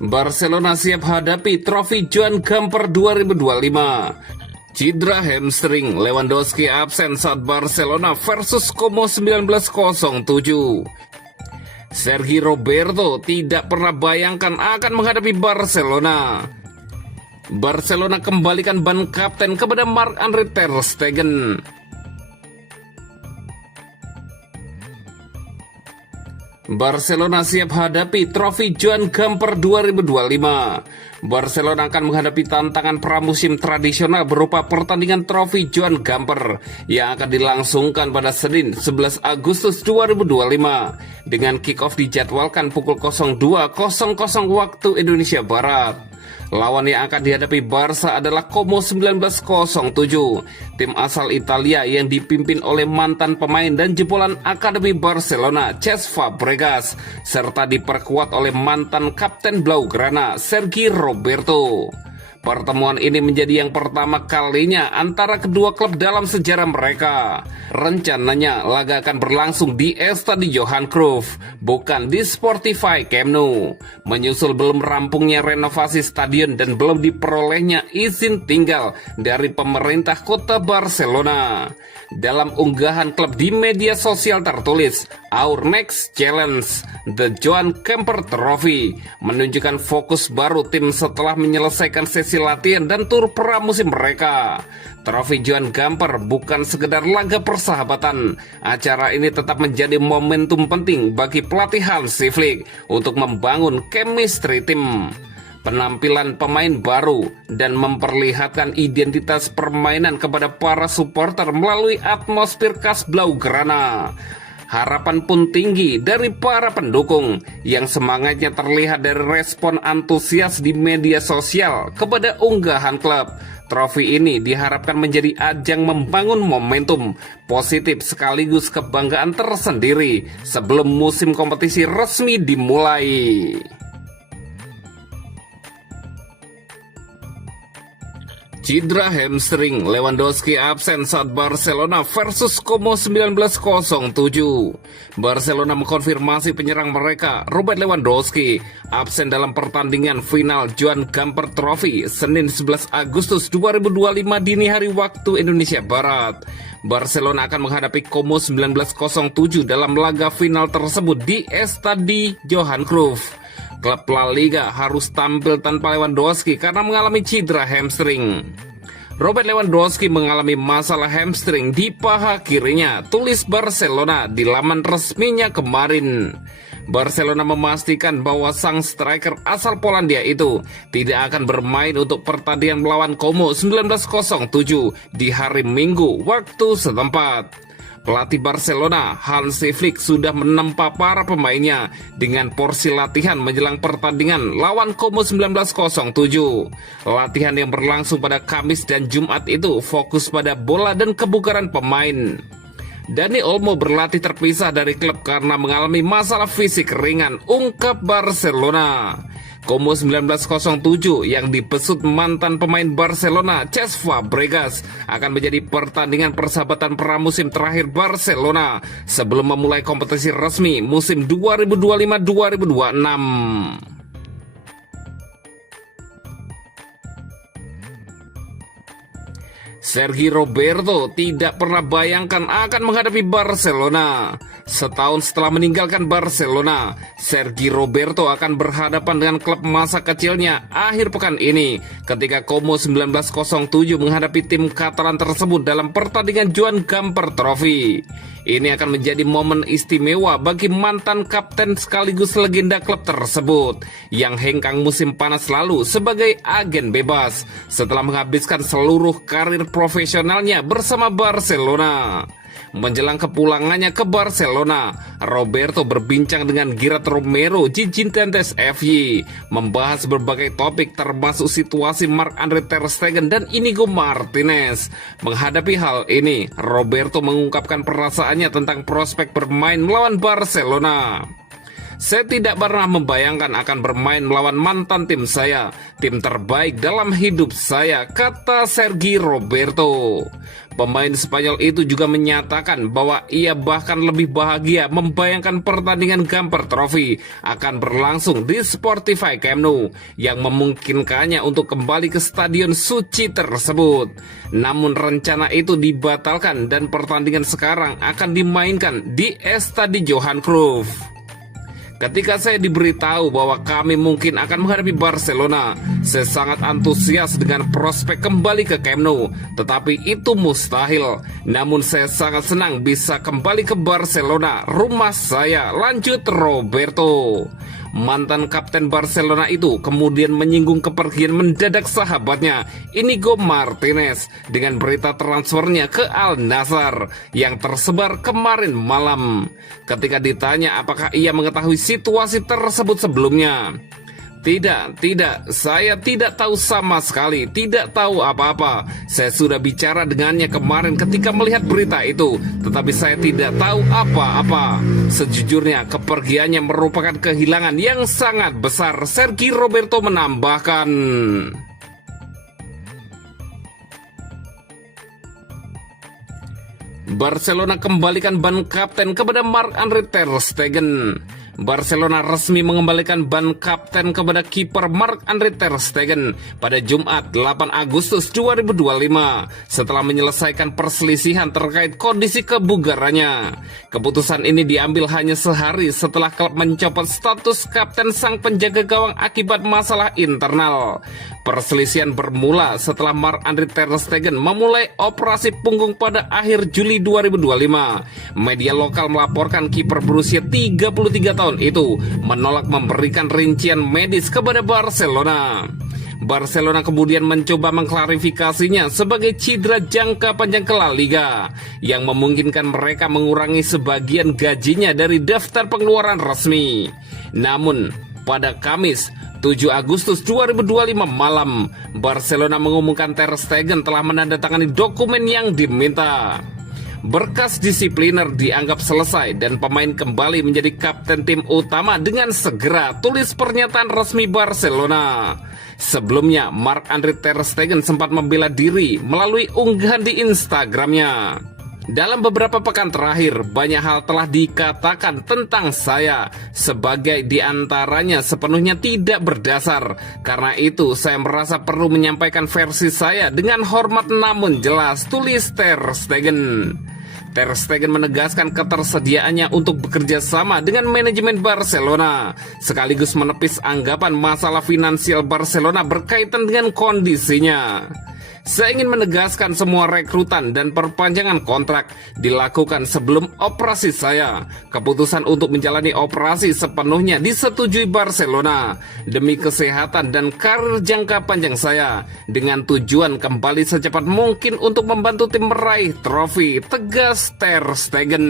Barcelona siap hadapi trofi Joan Gamper 2025. Cedera hamstring, Lewandowski absen saat Barcelona versus Como 1907. Sergi Roberto tidak pernah bayangkan akan menghadapi Barcelona. Barcelona kembalikan ban kapten kepada Marc-Andre ter Stegen. Barcelona siap hadapi trofi Joan Gamper 2025. Barcelona akan menghadapi tantangan pramusim tradisional berupa pertandingan trofi Joan Gamper yang akan dilangsungkan pada Senin 11 Agustus 2025 dengan kick-off dijadwalkan pukul 02.00 waktu Indonesia Barat. Lawan yang akan dihadapi Barca adalah Como 1907, tim asal Italia yang dipimpin oleh mantan pemain dan jebolan Akademi Barcelona Cesc Fabregas, serta diperkuat oleh mantan kapten Blaugrana Sergi Roberto. Pertemuan ini menjadi yang pertama kalinya antara kedua klub dalam sejarah mereka. Rencananya laga akan berlangsung di Estadi Johan Cruyff, bukan di Spotify Camp Nou. Menyusul belum rampungnya renovasi stadion dan belum diperolehnya izin tinggal dari pemerintah kota Barcelona. Dalam unggahan klub di media sosial tertulis, "Our next challenge, the Joan Gamper Trophy," menunjukkan fokus baru tim setelah menyelesaikan sesi latihan dan tur pramusim mereka. Trofi Joan Gamper bukan sekedar laga persahabatan. Acara ini tetap menjadi momentum penting bagi pelatih Hansi Flick untuk membangun chemistry tim. Penampilan pemain baru dan memperlihatkan identitas permainan kepada para supporter melalui atmosfer khas Blaugrana. Harapan pun tinggi dari para pendukung yang semangatnya terlihat dari respon antusias di media sosial kepada unggahan klub. Trofi ini diharapkan menjadi ajang membangun momentum positif sekaligus kebanggaan tersendiri sebelum musim kompetisi resmi dimulai. Cedera hamstring, Lewandowski absen saat Barcelona versus Como 1907. Barcelona mengkonfirmasi penyerang mereka, Robert Lewandowski, absen dalam pertandingan final Joan Gamper Trophy Senin 11 Agustus 2025 dini hari waktu Indonesia Barat. Barcelona akan menghadapi Como 1907 dalam laga final tersebut di Estadi Johan Cruyff. Klub La Liga harus tampil tanpa Lewandowski karena mengalami cedera hamstring. Robert Lewandowski mengalami masalah hamstring di paha kirinya, tulis Barcelona di laman resminya kemarin. Barcelona memastikan bahwa sang striker asal Polandia itu tidak akan bermain untuk pertandingan melawan Como 1907 di hari Minggu waktu setempat. Pelatih Barcelona, Hansi Flick, sudah menempa para pemainnya dengan porsi latihan menjelang pertandingan lawan Como 1907. Latihan yang berlangsung pada Kamis dan Jumat itu fokus pada bola dan kebugaran pemain. Dani Olmo berlatih terpisah dari klub karena mengalami masalah fisik ringan, ungkap Barcelona. Como 1907 yang dibesut mantan pemain Barcelona Cesc Fabregas akan menjadi pertandingan persahabatan pramusim terakhir Barcelona sebelum memulai kompetisi resmi musim 2025-2026. Sergi Roberto tidak pernah bayangkan akan menghadapi Barcelona. Setahun setelah meninggalkan Barcelona, Sergi Roberto akan berhadapan dengan klub masa kecilnya akhir pekan ini ketika Como 1907 menghadapi tim Katalan tersebut dalam pertandingan Joan Gamper Trophy. Ini akan menjadi momen istimewa bagi mantan kapten sekaligus legenda klub tersebut yang hengkang musim panas lalu sebagai agen bebas setelah menghabiskan seluruh karir profesionalnya bersama Barcelona. Menjelang kepulangannya ke Barcelona, Roberto berbincang dengan Gerard Romero Gigantes FY, membahas berbagai topik termasuk situasi Marc-Andre ter Stegen dan Inigo Martinez. Menghadapi hal ini, Roberto mengungkapkan perasaannya tentang prospek bermain melawan Barcelona. Saya tidak pernah membayangkan akan bermain melawan mantan tim saya, tim terbaik dalam hidup saya, kata Sergi Roberto. Pemain Spanyol itu juga menyatakan bahwa ia bahkan lebih bahagia membayangkan pertandingan Gamper Trophy akan berlangsung di Spotify Camp Nou yang memungkinkannya untuk kembali ke stadion suci tersebut. Namun rencana itu dibatalkan dan pertandingan sekarang akan dimainkan di Estadi Johan Cruyff. Ketika saya diberitahu bahwa kami mungkin akan menghadapi Barcelona, saya sangat antusias dengan prospek kembali ke Camp Nou, tetapi itu mustahil. Namun saya sangat senang bisa kembali ke Barcelona, rumah saya, lanjut Roberto. Mantan kapten Barcelona itu kemudian menyinggung kepergian mendadak sahabatnya Inigo Martinez dengan berita transfernya ke Al Nassr yang tersebar kemarin malam. Ketika ditanya apakah ia mengetahui situasi tersebut sebelumnya, Tidak, saya tidak tahu sama sekali, tidak tahu apa-apa. Saya sudah bicara dengannya kemarin ketika melihat berita itu, tetapi saya tidak tahu apa-apa. Sejujurnya, kepergiannya merupakan kehilangan yang sangat besar, Sergi Roberto menambahkan. Barcelona kembalikan ban kapten kepada Marc-Andre ter Stegen. Barcelona resmi mengembalikan ban kapten kepada kiper Marc-Andre ter Stegen pada Jumat 8 Agustus 2025 setelah menyelesaikan perselisihan terkait kondisi kebugarannya. Keputusan ini diambil hanya sehari setelah klub mencopot status kapten sang penjaga gawang akibat masalah internal. Perselisihan bermula setelah Marc-Andre ter Stegen memulai operasi punggung pada akhir Juli 2025. Media lokal melaporkan kiper berusia 33 tahun itu menolak memberikan rincian medis kepada Barcelona. Barcelona kemudian mencoba mengklarifikasinya sebagai cedera jangka panjang ke La Liga yang memungkinkan mereka mengurangi sebagian gajinya dari daftar pengeluaran resmi. Namun pada Kamis 7 Agustus 2025 malam, Barcelona mengumumkan ter Stegen telah menandatangani dokumen yang diminta. Berkas disipliner dianggap selesai dan pemain kembali menjadi kapten tim utama dengan segera, tulis pernyataan resmi Barcelona. Sebelumnya, Marc-Andre ter Stegen sempat membela diri melalui unggahan di Instagramnya. Dalam beberapa pekan terakhir, banyak hal telah dikatakan tentang saya, sebagai diantaranya sepenuhnya tidak berdasar. Karena itu, saya merasa perlu menyampaikan versi saya dengan hormat namun jelas, tulis ter Stegen. Ter Stegen menegaskan ketersediaannya untuk bekerja sama dengan manajemen Barcelona, sekaligus menepis anggapan masalah finansial Barcelona berkaitan dengan kondisinya. Saya ingin menegaskan semua rekrutan dan perpanjangan kontrak dilakukan sebelum operasi saya. Keputusan untuk menjalani operasi sepenuhnya disetujui Barcelona demi kesehatan dan karir jangka panjang saya, dengan tujuan kembali secepat mungkin untuk membantu tim meraih trofi, tegas ter Stegen.